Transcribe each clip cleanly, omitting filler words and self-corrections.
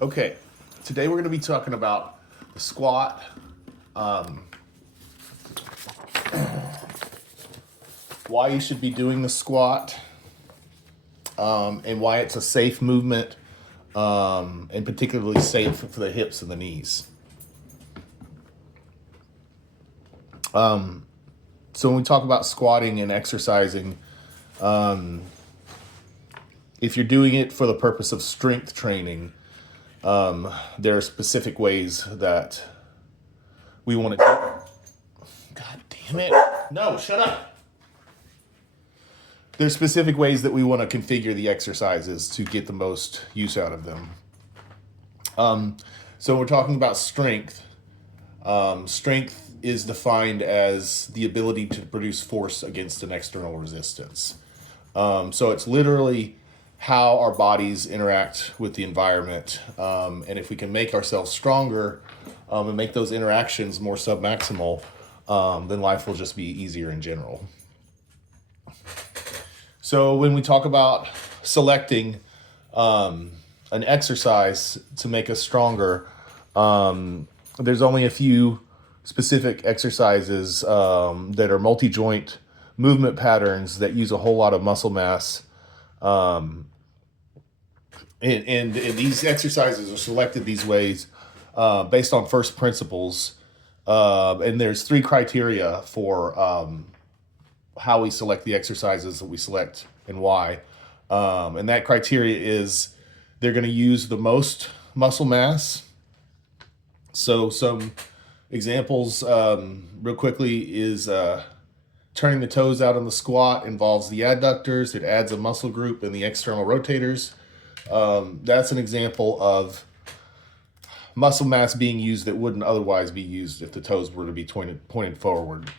Okay, today we're going to be talking about the squat, why you should be doing the squat, and why it's a safe movement, and particularly safe for the hips and the knees. So when we talk about squatting and exercising, if you're doing it for the purpose of strength training, there are specific ways that we want to. God damn it! No, shut up. There's specific ways that we want to configure the exercises to get the most use out of them. So we're talking about strength. Strength is defined as the ability to produce force against an external resistance. So it's literally how our bodies interact with the environment. And if we can make ourselves stronger and make those interactions more submaximal, then life will just be easier in general. So when we talk about selecting an exercise to make us stronger, there's only a few specific exercises that are multi-joint movement patterns that use a whole lot of muscle mass. And these exercises are selected these ways based on first principles. And there's three criteria for how we select the exercises that we select and why. And that criteria is they're going to use the most muscle mass. So some examples real quickly is turning the toes out on the squat involves the adductors. It adds a muscle group in the external rotators. That's an example of muscle mass being used that wouldn't otherwise be used if the toes were to be pointed forward.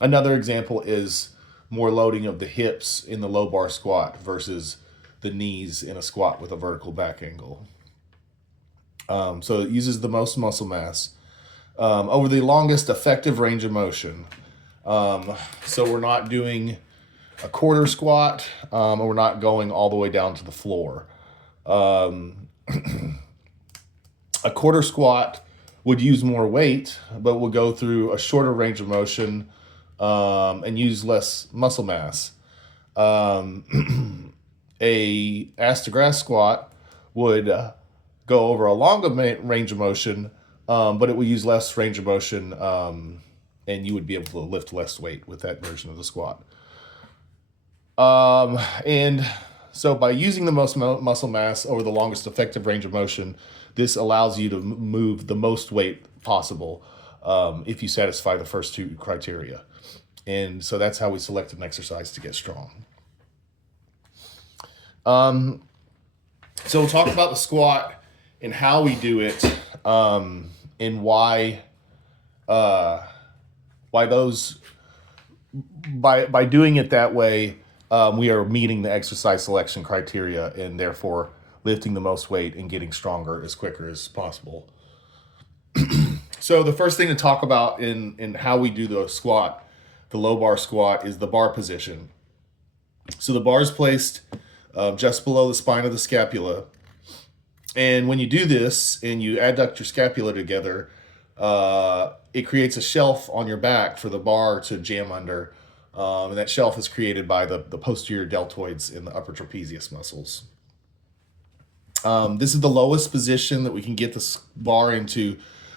Another example is more loading of the hips in the low bar squat versus the knees in a squat with a vertical back angle. So it uses the most muscle mass over the longest effective range of motion. So we're not doing a quarter squat, and we're not going all the way down to the floor. A quarter squat would use more weight, but will go through a shorter range of motion and use less muscle mass. A ass to grass squat would go over a longer range of motion, but it will use less range of motion, and you would be able to lift less weight with that version of the squat. And so by using the most muscle mass over the longest effective range of motion, this allows you to move the most weight possible if you satisfy the first two criteria. And so that's how we select an exercise to get strong. So we'll talk about the squat and how we do it, and why those by doing it that way, we are meeting the exercise selection criteria and therefore lifting the most weight and getting stronger as quicker as possible. So the first thing to talk about in how we do the squat, the low bar squat, is the bar position. So the bar is placed just below the spine of the scapula. And when you do this and you adduct your scapula together, it creates a shelf on your back for the bar to jam under. And that shelf is created by the posterior deltoids in the upper trapezius muscles. This is the lowest position that we can get the bar into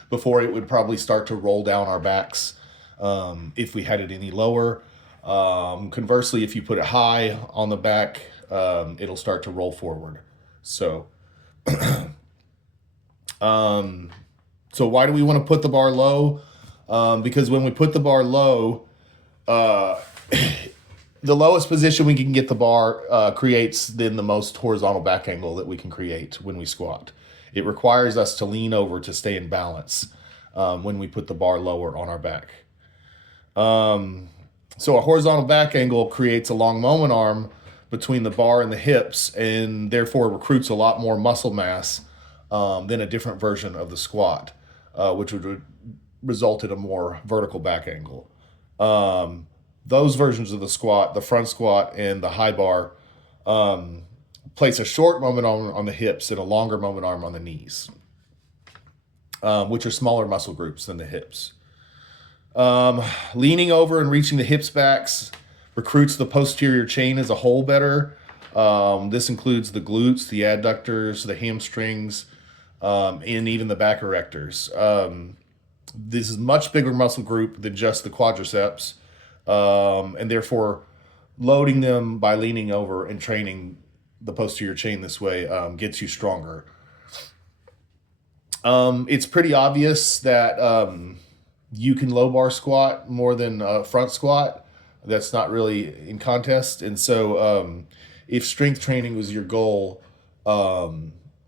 before it would probably start to roll down our backs if we had it any lower. Conversely, if you put it high on the back, it'll start to roll forward. So why do we want to put the bar low? Because when we put the bar low, the lowest position we can get the bar creates then the most horizontal back angle that we can create when we squat. It requires us to lean over to stay in balance when we put the bar lower on our back. So a horizontal back angle creates a long moment arm between the bar and the hips, and therefore recruits a lot more muscle mass than a different version of the squat, which would result in a more vertical back angle. Those versions of the squat, the front squat and the high bar, place a short moment arm on the hips and a longer moment arm on the knees, which are smaller muscle groups than the hips. Leaning over and reaching the hips backs recruits the posterior chain as a whole better. This includes the glutes, the adductors, the hamstrings, and even the back erectors. This is a much bigger muscle group than just the quadriceps, and therefore loading them by leaning over and training the posterior chain this way gets you stronger. It's pretty obvious that you can low bar squat more than front squat. That's not really in contest. And so if strength training was your goal,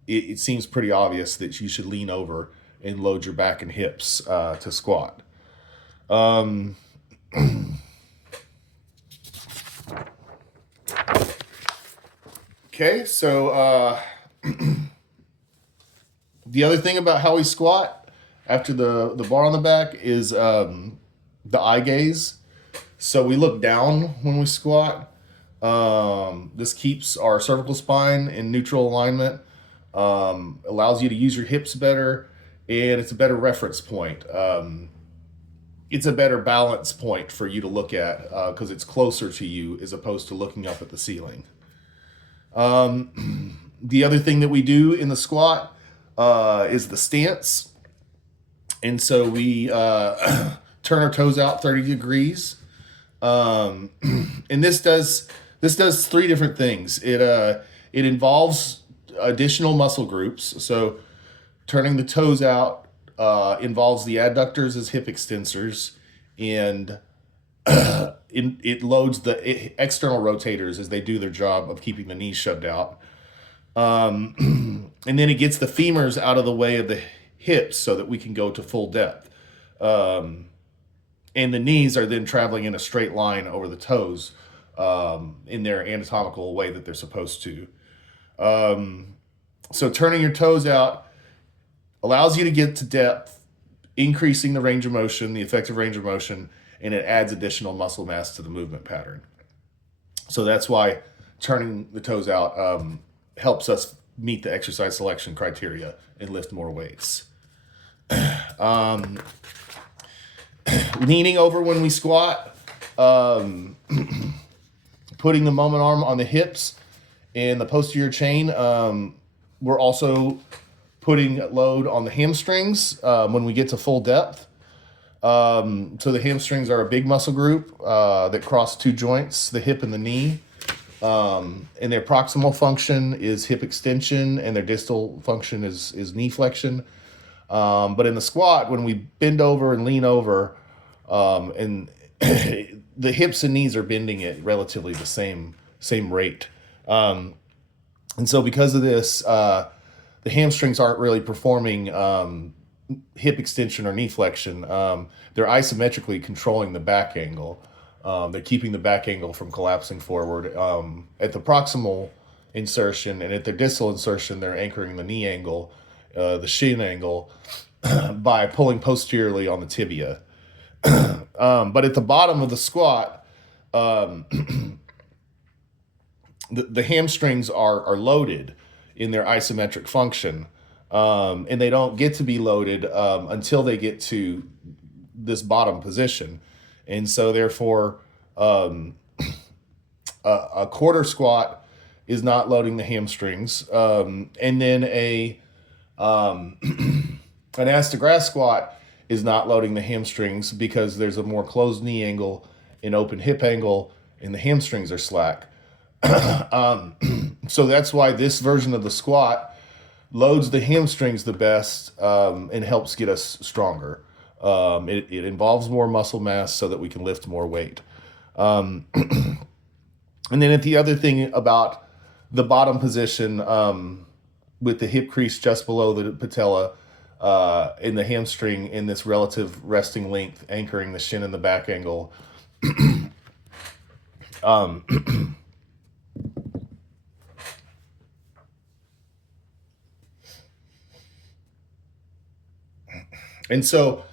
it seems pretty obvious that you should lean over and load your back and hips to squat. Okay, so the other thing about how we squat after the bar on the back is the eye gaze. So we look down when we squat. This keeps our cervical spine in neutral alignment, allows you to use your hips better, and it's a better reference point. It's a better balance point for you to look at because it's closer to you as opposed to looking up at the ceiling. The other thing that we do in the squat is the stance. And so we turn our toes out 30 degrees. And this does three different things. It involves additional muscle groups. So turning the toes out involves the adductors as hip extensors, and it loads the external rotators as they do their job of keeping the knees shoved out. And then it gets the femurs out of the way of the hips so that we can go to full depth. And the knees are then traveling in a straight line over the toes in their anatomical way that they're supposed to. So turning your toes out allows you to get to depth, increasing the range of motion, the effective range of motion, and it adds additional muscle mass to the movement pattern. So that's why turning the toes out helps us meet the exercise selection criteria and lift more weights. Leaning over when we squat, putting the moment arm on the hips and the posterior chain. We're also putting load on the hamstrings when we get to full depth. So the hamstrings are a big muscle group that cross two joints, the hip and the knee. And their proximal function is hip extension, and their distal function is knee flexion. But in the squat, when we bend over and lean over, and the hips and knees are bending at relatively the same rate. And so because of this, the hamstrings aren't really performing hip extension or knee flexion. They're isometrically controlling the back angle. They're keeping the back angle from collapsing forward. At the proximal insertion and at their distal insertion, they're anchoring the knee angle, the shin angle, by pulling posteriorly on the tibia. But at the bottom of the squat, the hamstrings are loaded in their isometric function, and they don't get to be loaded until they get to this bottom position. And so therefore, a quarter squat is not loading the hamstrings. And then an ass to grass squat is not loading the hamstrings because there's a more closed knee angle, an open hip angle, and the hamstrings are slack. So that's why this version of the squat loads the hamstrings the best and helps get us stronger. It involves more muscle mass so that we can lift more weight. And then the other thing about the bottom position with the hip crease just below the patella and the hamstring in this relative resting length anchoring the shin and the back angle. And so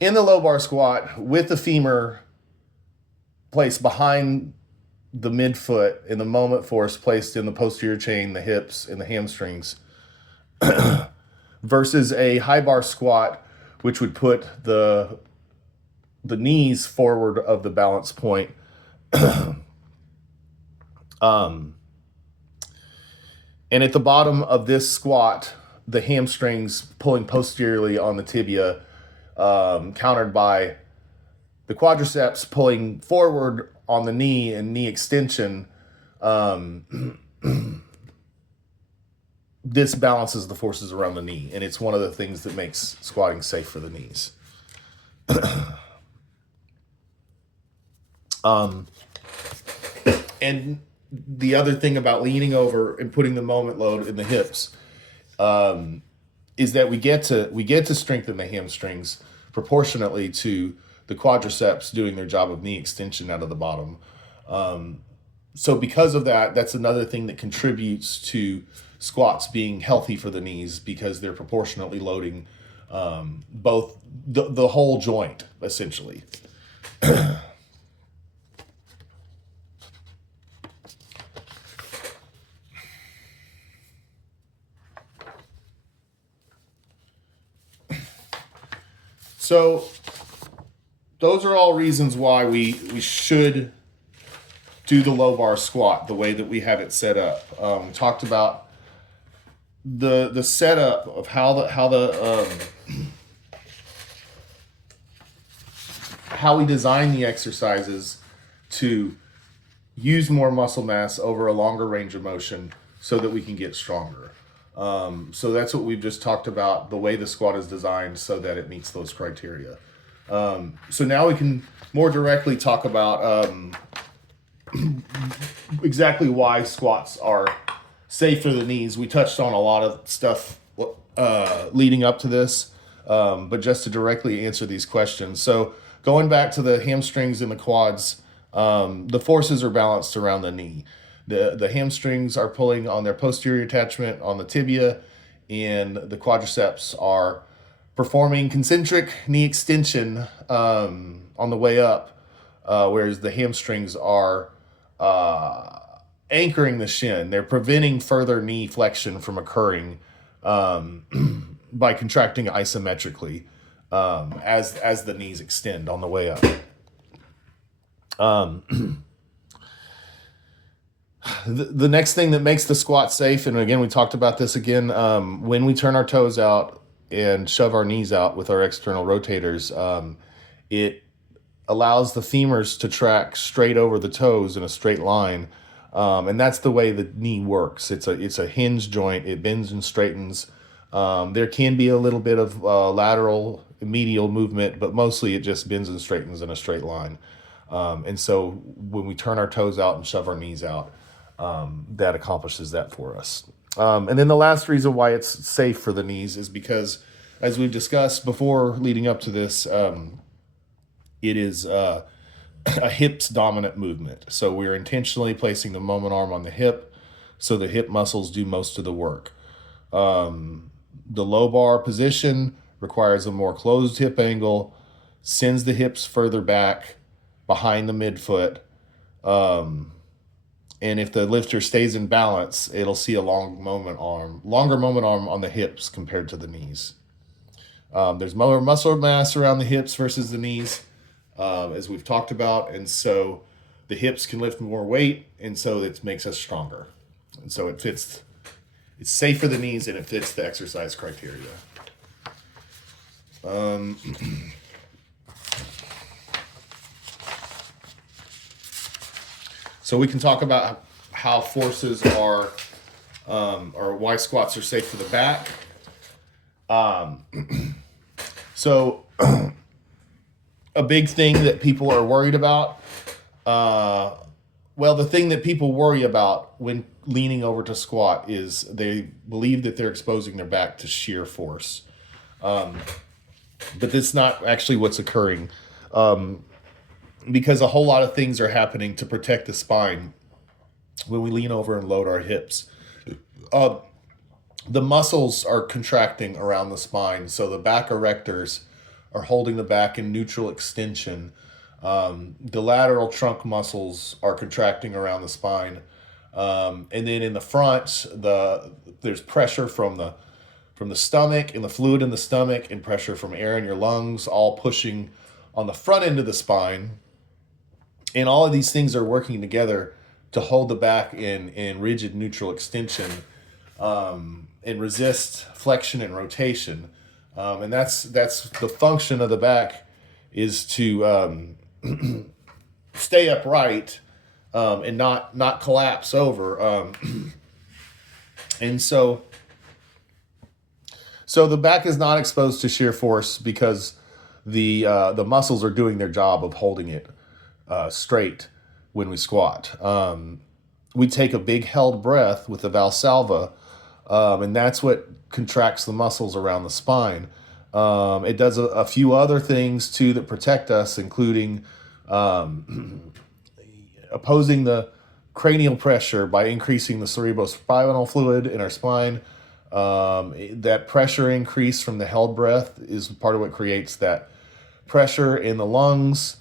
in the low bar squat with the femur placed behind the midfoot and the moment force placed in the posterior chain, the hips, and the hamstrings, versus a high bar squat, which would put the knees forward of the balance point. And at the bottom of this squat, the hamstrings pulling posteriorly on the tibia, countered by the quadriceps pulling forward on the knee and knee extension. This balances the forces around the knee, and it's one of the things that makes squatting safe for the knees. And the other thing about leaning over and putting the moment load in the hips is that we get to strengthen the hamstrings proportionately to the quadriceps doing their job of knee extension out of the bottom. So because of that, that's another thing that contributes to squats being healthy for the knees, because they're proportionately loading both the whole joint, essentially. So those are all reasons why we should do the low bar squat the way that we have it set up. Talked about the setup of how we design the exercises to use more muscle mass over a longer range of motion so that we can get stronger. So that's what we've just talked about, the way the squat is designed so that it meets those criteria. So now we can more directly talk about exactly why squats are safe for the knees. We touched on a lot of stuff leading up to this, but just to directly answer these questions. So going back to the hamstrings and the quads, the forces are balanced around the knee. The hamstrings are pulling on their posterior attachment on the tibia, and the quadriceps are performing concentric knee extension on the way up, whereas the hamstrings are anchoring the shin. They're preventing further knee flexion from occurring by contracting isometrically as the knees extend on the way up. The next thing that makes the squat safe, and again, we talked about this again, when we turn our toes out and shove our knees out with our external rotators, it allows the femurs to track straight over the toes in a straight line. And that's the way the knee works. It's a hinge joint. It bends and straightens. There can be a little bit of lateral medial movement, but mostly it just bends and straightens in a straight line. And so when we turn our toes out and shove our knees out, that accomplishes that for us. And then the last reason why it's safe for the knees is because, as we've discussed before leading up to this, it is a hips dominant movement. So we're intentionally placing the moment arm on the hip so the hip muscles do most of the work. The low bar position requires a more closed hip angle, sends the hips further back behind the midfoot. And if the lifter stays in balance, it'll see a longer moment arm on the hips compared to the knees. There's more muscle mass around the hips versus the knees, as we've talked about. And so the hips can lift more weight, and so it makes us stronger. And so it's safe for the knees, and it fits the exercise criteria. So we can talk about how forces are, or why squats are safe for the back. So a big thing that people are worried about, the thing that people worry about when leaning over to squat is they believe that they're exposing their back to shear force. But that's not actually what's occurring. Because a whole lot of things are happening to protect the spine when we lean over and load our hips. The muscles are contracting around the spine, so the back erectors are holding the back in neutral extension The lateral trunk muscles are contracting around the spine. And then in the front, there's pressure from the stomach and the fluid in the stomach and pressure from air in your lungs, all pushing on the front end of the spine. And all of these things are working together to hold the back in rigid neutral extension, and resist flexion and rotation. And that's the function of the back, is to stay upright, and not collapse over. And so the back is not exposed to shear force because the muscles are doing their job of holding it straight when we squat. We take a big held breath with the Valsalva, and that's what contracts the muscles around the spine. It does a few other things too that protect us, including opposing the cranial pressure by increasing the cerebrospinal fluid in our spine. That pressure increase from the held breath is part of what creates that pressure in the lungs.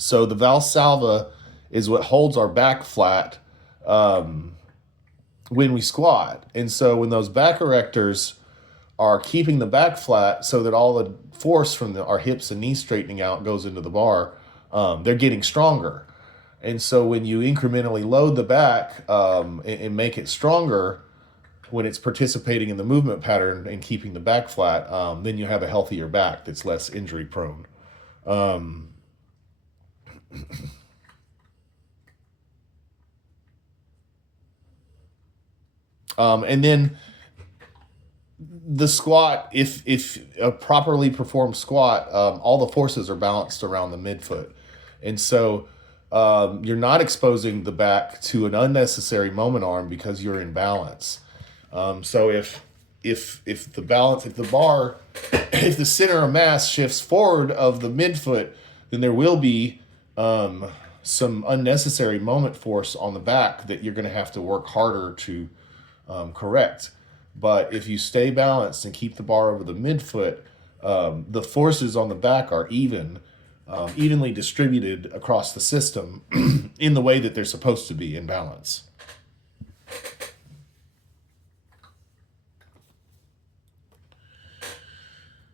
So the Valsalva is what holds our back flat when we squat. And so when those back erectors are keeping the back flat so that all the force from our hips and knees straightening out goes into the bar, they're getting stronger. And so when you incrementally load the back and make it stronger when it's participating in the movement pattern and keeping the back flat, then you have a healthier back that's less injury prone. And then the squat, if a properly performed squat, all the forces are balanced around the midfoot. And so you're not exposing the back to an unnecessary moment arm because you're in balance. So if the bar, if the center of mass shifts forward of the midfoot, then there will be some unnecessary moment force on the back that you're going to have to work harder to correct. But if you stay balanced and keep the bar over the midfoot, the forces on the back are evenly distributed across the system in the way that they're supposed to be in balance.